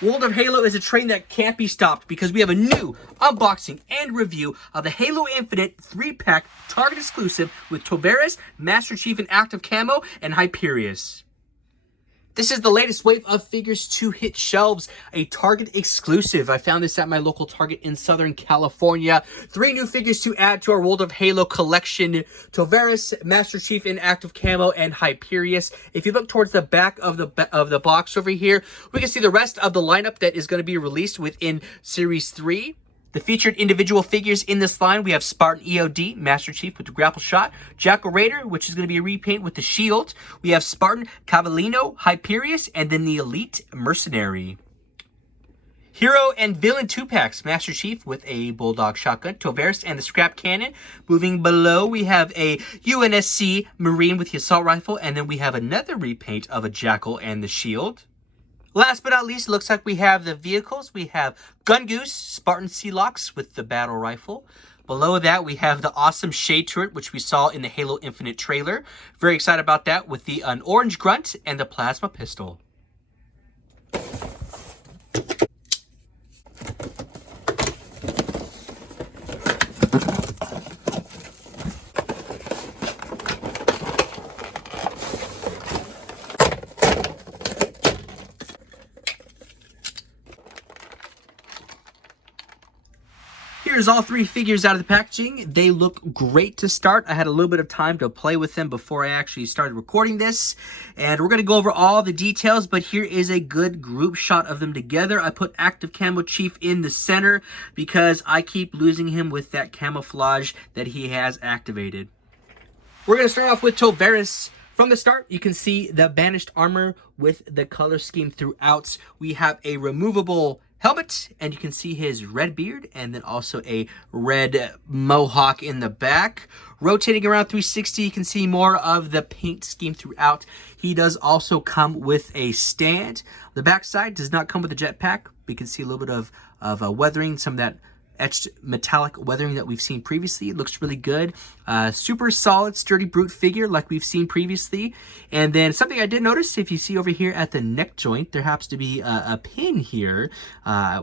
World of Halo is a train that can't be stopped because we have a new unboxing and review of the Halo Infinite 3-pack Target exclusive with Tovaras, Master Chief in Active Camo, and Hyperius. This is the latest wave of figures to hit shelves, a Target exclusive. I found this at my local Target in Southern California. 3 new figures to add to our World of Halo collection: Tovaras, Master Chief in Active Camo, and Hyperius. If you look towards the back of the box over here, we can see the rest of the lineup that is going to be released within Series 3. The featured individual figures in this line, we have Spartan EOD, Master Chief with the grapple shot, Jackal Raider, which is going to be a repaint with the shield. We have Spartan Cavallino, Hyperius, and then the Elite Mercenary. Hero and Villain 2-packs, Master Chief with a Bulldog shotgun, Tovaras and the Scrap Cannon. Moving below, we have a UNSC Marine with the assault rifle, and then we have another repaint of a Jackal and the shield. Last but not least, it looks like we have the vehicles. We have Gun Goose, Spartan Sealox with the battle rifle. Below that, we have the awesome Shade Turret, which we saw in the Halo Infinite trailer. Very excited about that, with an orange grunt and the plasma pistol. Here's all 3 figures out of the packaging. They look great to start. I had a little bit of time to play with them before I actually started recording this. And we're going to go over all the details, but here is a good group shot of them together. I put Active Camo Chief in the center because I keep losing him with that camouflage that he has activated. We're going to start off with Tovaras. From the start, you can see the banished armor with the color scheme throughout. We have a removable helmet, and you can see his red beard, and then also a red mohawk in the back. Rotating around 360, you can see more of the paint scheme throughout. He does also come with a stand. The backside does not come with a jetpack. We can see a little bit of weathering, some of that etched metallic weathering that we've seen previously. It looks really good. Super solid, sturdy brute figure like we've seen previously. And then something I did notice, if you see over here at the neck joint, there happens to be a pin here.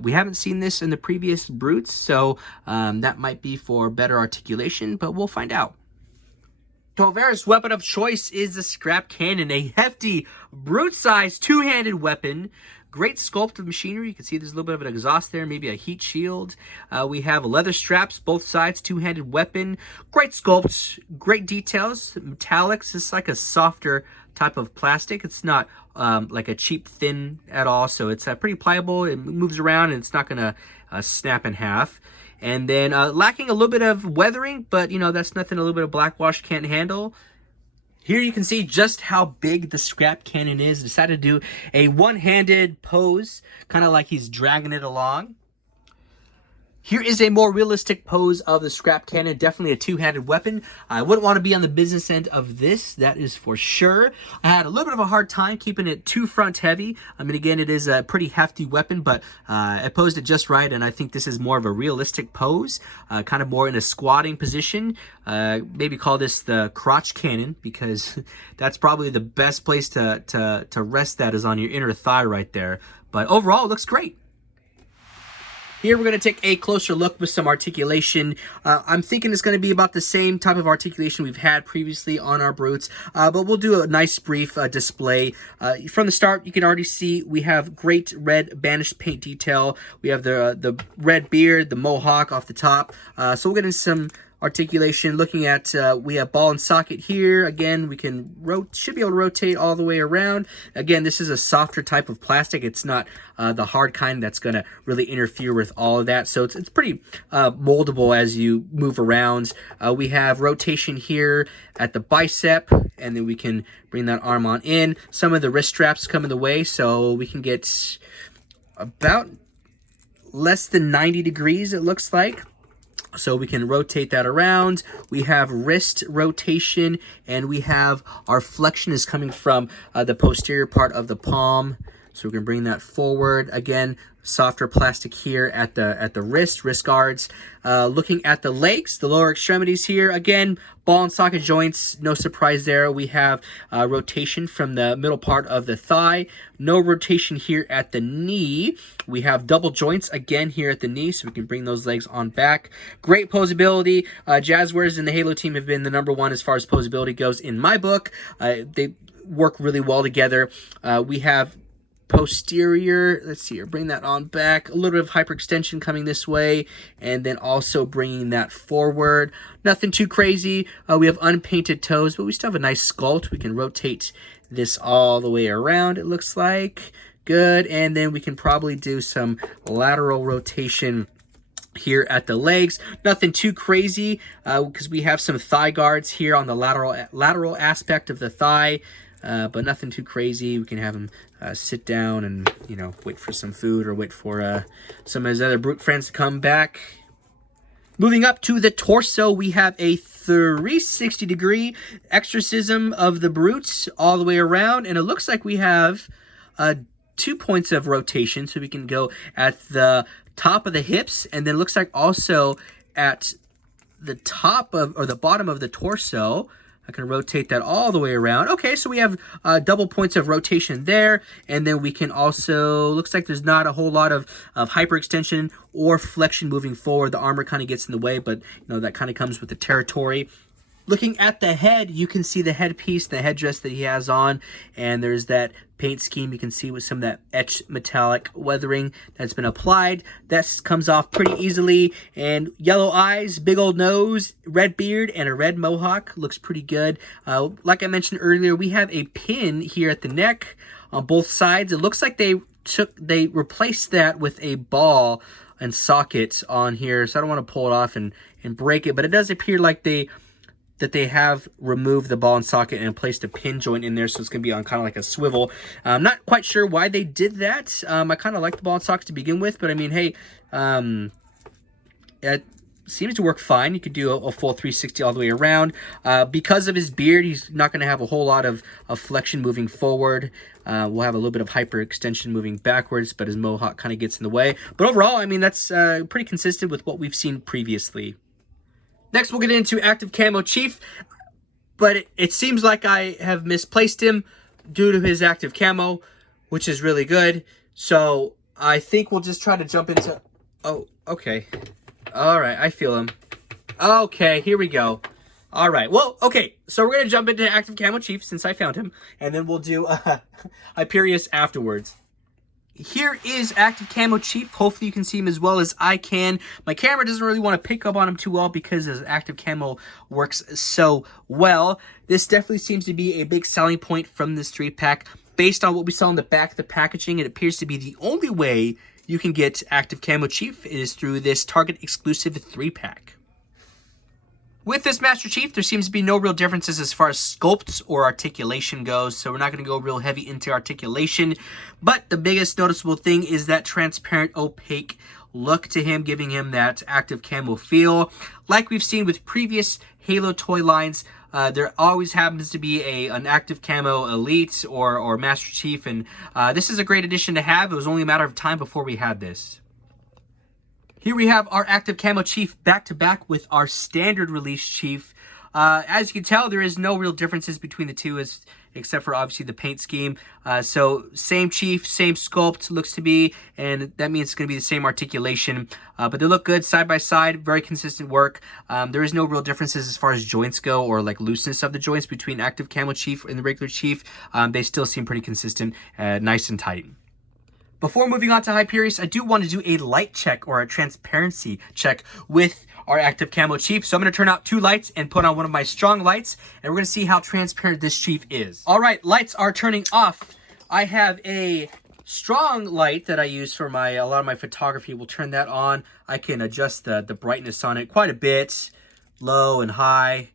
We haven't seen this in the previous brutes, so that might be for better articulation, but we'll find out. Tovaras' weapon of choice is the Scrap Cannon, a hefty, brute-sized, 2-handed weapon. Great sculpt of machinery. You can see there's a little bit of an exhaust there, maybe a heat shield. We have leather straps, both sides, 2-handed weapon. Great sculpt, great details. Metallics, it's like a softer type of plastic. It's not like a cheap thin at all, so it's pretty pliable. It moves around and it's not going to snap in half. And then lacking a little bit of weathering, but you know, that's nothing a little bit of blackwash can't handle. Here you can see just how big the Scrap Cannon is. Decided to do a one-handed pose, kind of like he's dragging it along. Here is a more realistic pose of the Scrap Cannon, definitely a 2-handed weapon. I wouldn't want to be on the business end of this, that is for sure. I had a little bit of a hard time keeping it too front heavy. I mean, again, it is a pretty hefty weapon, but I posed it just right, and I think this is more of a realistic pose, kind of more in a squatting position. Maybe call this the crotch cannon, because that's probably the best place to rest that is on your inner thigh right there. But overall, it looks great. Here we're going to take a closer look with some articulation. I'm thinking it's going to be about the same type of articulation we've had previously on our brutes, but we'll do a nice brief display. From the start, you can already see we have great red banished paint detail. We have the red beard, the mohawk off the top. So we'll get into some articulation. Looking at, we have ball and socket here. Again, we can should be able to rotate all the way around. Again, this is a softer type of plastic. It's not the hard kind that's going to really interfere with all of that. So it's pretty moldable as you move around. We have rotation here at the bicep, and then we can bring that arm on in. Some of the wrist straps come in the way, so we can get about less than 90 degrees, it looks like. So we can rotate that around. We have wrist rotation, and we have our flexion is coming from the posterior part of the palm So we can bring that forward. Again, softer plastic here at the wrist guards. Looking at the legs, the lower extremities here, again, ball and socket joints, no surprise there. We have rotation from the middle part of the thigh. No rotation here at the knee. We have double joints again here at the knee, so we can bring those legs on back. Great posability. Jazwares and the Halo team have been the #1 as far as posability goes in my book. They work really well together. We have posterior, let's see here, bring that on back, a little bit of hyperextension coming this way, and then also bringing that forward. Nothing too crazy. We have unpainted toes, but we still have a nice sculpt. We can rotate this all the way around, it looks like. Good. And then we can probably do some lateral rotation here at the legs. Nothing too crazy because we have some thigh guards here on the lateral aspect of the thigh. But nothing too crazy. We can have him sit down and, you know, wait for some food or wait for some of his other brute friends to come back. Moving up to the torso, we have a 360-degree exorcism of the brutes all the way around. And it looks like we have 2 points of rotation. So we can go at the top of the hips, and then looks like also at the top of, or the bottom of the torso. I can rotate that all the way around. Okay, so we have double points of rotation there. And then we can also, looks like there's not a whole lot of hyperextension or flexion moving forward. The armor kind of gets in the way, but you know that kind of comes with the territory. Looking at the head, you can see the headpiece, the headdress that he has on, and there's that paint scheme you can see with some of that etched metallic weathering that's been applied. That comes off pretty easily, and yellow eyes, big old nose, red beard, and a red mohawk. Looks pretty good. Like I mentioned earlier, we have a pin here at the neck on both sides. It looks like they replaced that with a ball and socket on here, so I don't want to pull it off and break it, but it does appear like they have removed the ball and socket and placed a pin joint in there, so it's going to be on kind of like a swivel. I'm not quite sure why they did that. I kind of like the ball and socket to begin with, but I mean, hey, it seems to work fine. You could do a full 360 all the way around. Because of his beard, he's not going to have a whole lot of flexion moving forward. We'll have a little bit of hyperextension moving backwards, but his mohawk kind of gets in the way. But overall, I mean, that's pretty consistent with what we've seen previously. Next, we'll get into Active Camo Chief, but it seems like I have misplaced him due to his Active Camo, which is really good. So I think we'll just try to jump into... Oh, okay. All right, I feel him. Okay, here we go. All right, well, okay. So we're going to jump into Active Camo Chief since I found him, and then we'll do Hyperius afterwards. Here is Active Camo Chief. Hopefully you can see him as well as I can. My camera doesn't really want to pick up on him too well because his Active Camo works so well. This definitely seems to be a big selling point from this 3-pack. Based on what we saw in the back of the packaging, it appears to be the only way you can get Active Camo Chief is through this Target exclusive 3-pack. With this Master Chief, there seems to be no real differences as far as sculpts or articulation goes, so we're not going to go real heavy into articulation. But the biggest noticeable thing is that transparent, opaque look to him, giving him that Active Camo feel. Like we've seen with previous Halo toy lines, there always happens to be an Active Camo Elite or Master Chief, and this is a great addition to have. It was only a matter of time before we had this. Here we have our Active Camo Chief back-to-back with our standard release Chief. As you can tell, there is no real differences between the two except for obviously the paint scheme. So same Chief, same sculpt looks to be, and that means it's going to be the same articulation. But they look good side by side, very consistent work. There is no real differences as far as joints go or like looseness of the joints between Active Camo Chief and the regular Chief. They still seem pretty consistent, nice and tight. Before moving on to Hyperius, I do want to do a light check or a transparency check with our Active Camo Chief. So I'm going to turn out 2 lights and put on one of my strong lights, and we're going to see how transparent this Chief is. All right, lights are turning off. I have a strong light that I use for a lot of my photography. We'll turn that on. I can adjust the brightness on it quite a bit, low and high.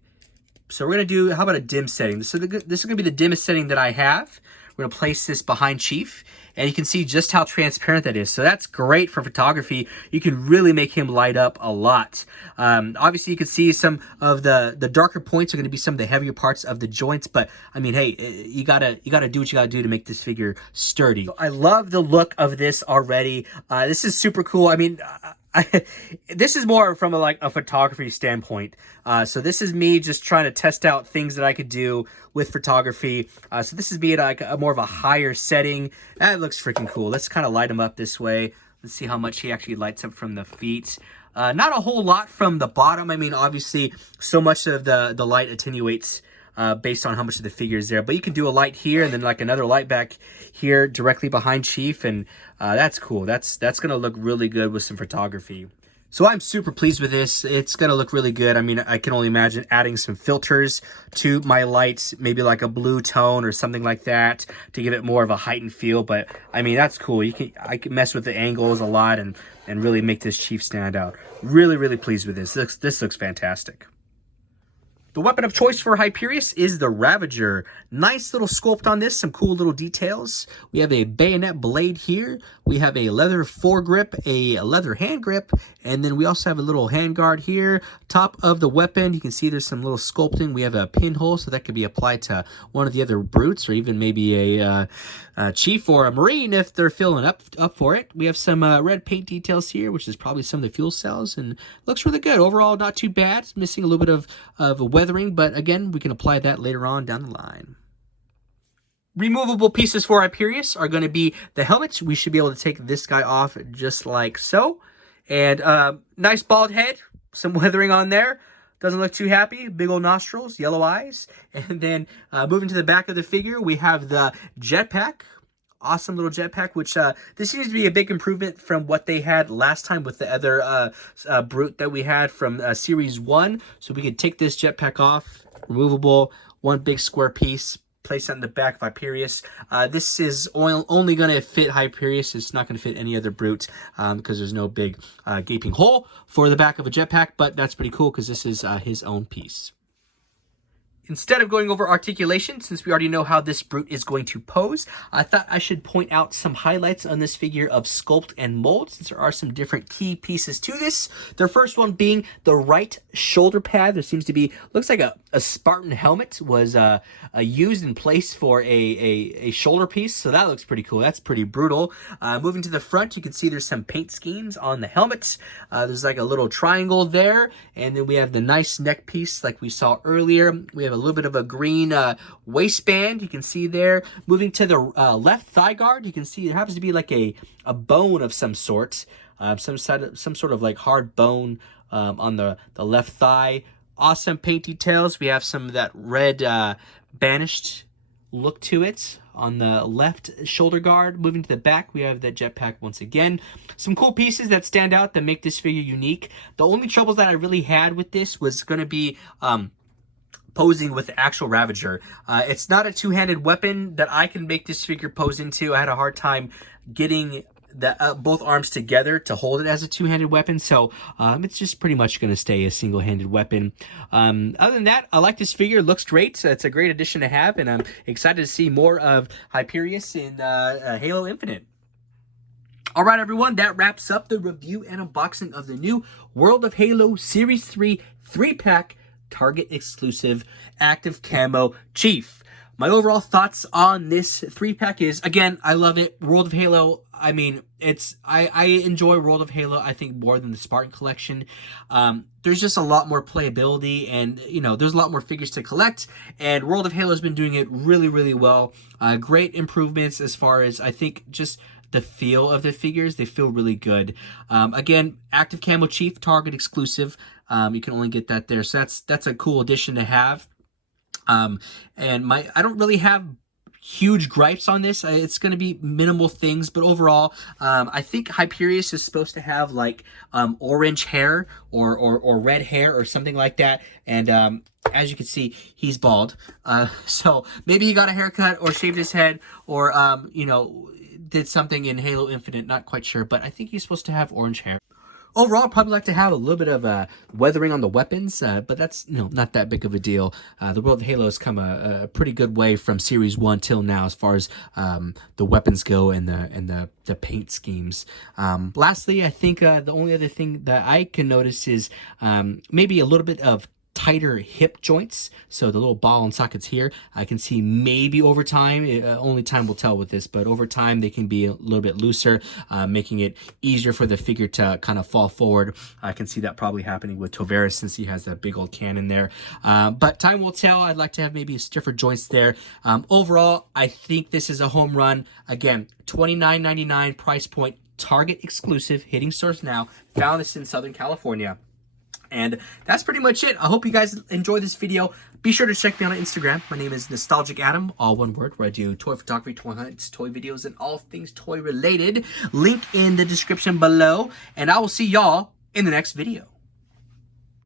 So we're going to do, how about a dim setting? So this is going to be the dimmest setting that I have. We're going to place this behind Chief. and you can see just how transparent that is. So that's great for photography. You can really make him light up a lot. Obviously, you can see some of the darker points are going to be some of the heavier parts of the joints, but I mean, hey, you gotta do what you gotta do to make this figure sturdy. So I love the look of this already. This is super cool. I mean, this is more from a photography standpoint. So this is me just trying to test out things that I could do with photography. So this is me at like a more of a higher setting. That looks freaking cool. Let's kind of light him up this way. Let's see how much he actually lights up from the feet. Not a whole lot from the bottom. I mean, obviously, so much of the light attenuates based on how much of the figure is there. But you can do a light here and then like another light back here directly behind Chief. And that's cool. That's going to look really good with some photography. So I'm super pleased with this. It's going to look really good. I mean, I can only imagine adding some filters to my lights, maybe like a blue tone or something like that to give it more of a heightened feel. But I mean, that's cool. I can mess with the angles a lot and really make this Chief stand out. Really, really pleased with this. This looks fantastic. The weapon of choice for Hyperius is the Ravager. Nice little sculpt on this, some cool little details. We have a bayonet blade here. We have a leather foregrip, a leather hand grip, and then we also have a little handguard here. Top of the weapon, you can see there's some little sculpting. We have a pinhole, so that could be applied to one of the other brutes, or even maybe a chief or a marine if they're filling up for it. We have some red paint details here, which is probably some of the fuel cells, and looks really good. Overall, not too bad. It's missing a little bit of a weathering, but again, we can apply that later on down the line. Removable pieces for Hyperius are going to be the helmet. We should be able to take this guy off just like so. And nice bald head, some weathering on there. Doesn't look too happy. Big old nostrils, yellow eyes. And then moving to the back of the figure, we have the jetpack. Awesome little jetpack, which this seems to be a big improvement from what they had last time with the other brute that we had from Series 1. So we could take this jetpack off, removable, one big square piece, place that in the back of Hyperius. This is only going to fit Hyperius. It's not going to fit any other brute because there's no big gaping hole for the back of a jetpack, but that's pretty cool because this is his own piece. Instead of going over articulation, since we already know how this brute is going to pose, I thought I should point out some highlights on this figure of sculpt and mold, since there are some different key pieces to this. The first one being the right shoulder pad. There seems to be, looks like a Spartan helmet was used in place for a shoulder piece, so that looks pretty cool. That's pretty brutal. Moving to the front, you can see there's some paint schemes on the helmet. There's like a little triangle there, and then we have the nice neck piece like we saw earlier. We have a little bit of a green waistband, you can see there. Moving to the left thigh guard, you can see there happens to be like a bone of some sort, some sort of like hard bone on the left thigh. Awesome paint details. We have some of that red banished look to it on the left shoulder guard. Moving to the back, we have the jetpack once again. Some cool pieces that stand out that make this figure unique. The only troubles that I really had with this was going to be posing with the actual Ravager. It's not a two-handed weapon that I can make this figure pose into. I had a hard time getting the both arms together to hold it as a two-handed weapon, so it's just pretty much going to stay a single-handed weapon. Other than that, I like this figure. It looks great. It's a great addition to have, and I'm excited to see more of Hyperius in Halo Infinite. All right, everyone, that wraps up the review and unboxing of the new World of Halo Series 3 3-pack Target exclusive active camo Chief. My overall thoughts on this 3-pack is, again, I love it. World of Halo, I mean, I enjoy World of Halo, I think, more than the Spartan collection. There's just a lot more playability, and, you know, there's a lot more figures to collect, and World of Halo has been doing it really, really well. Great improvements as far as, I think, just the feel of the figures. They feel really good. Again, active camo Chief, Target exclusive. You can only get that there, so that's a cool addition to have. And I don't really have huge gripes on this. It's going to be minimal things, but overall, I think Hyperius is supposed to have like orange hair or red hair or something like that. And as you can see, he's bald. So maybe he got a haircut or shaved his head or you know, did something in Halo Infinite. Not quite sure, but I think he's supposed to have orange hair. Overall, I'd probably like to have a little bit of weathering on the weapons, but that's not that big of a deal. The World of Halo has come a pretty good way from Series 1 till now as far as the weapons go and the paint schemes. Lastly, I think the only other thing that I can notice is maybe a little bit of tighter hip joints. So the little ball and sockets here, I can see maybe over time, only time will tell with this, but over time they can be a little bit looser, making it easier for the figure to kind of fall forward. I can see that probably happening with Tovaras since he has that big old cannon there. But time will tell. I'd like to have maybe stiffer joints there. Overall, I think this is a home run. Again, $29.99 price point, Target exclusive, hitting stores now. Found this in Southern California. And that's pretty much it. I hope you guys enjoyed this video. Be sure to check me out on Instagram. My name is Nostalgic Adam, all one word, where I do toy photography, toy hunts, toy videos, and all things toy related. Link in the description below. And I will see y'all in the next video.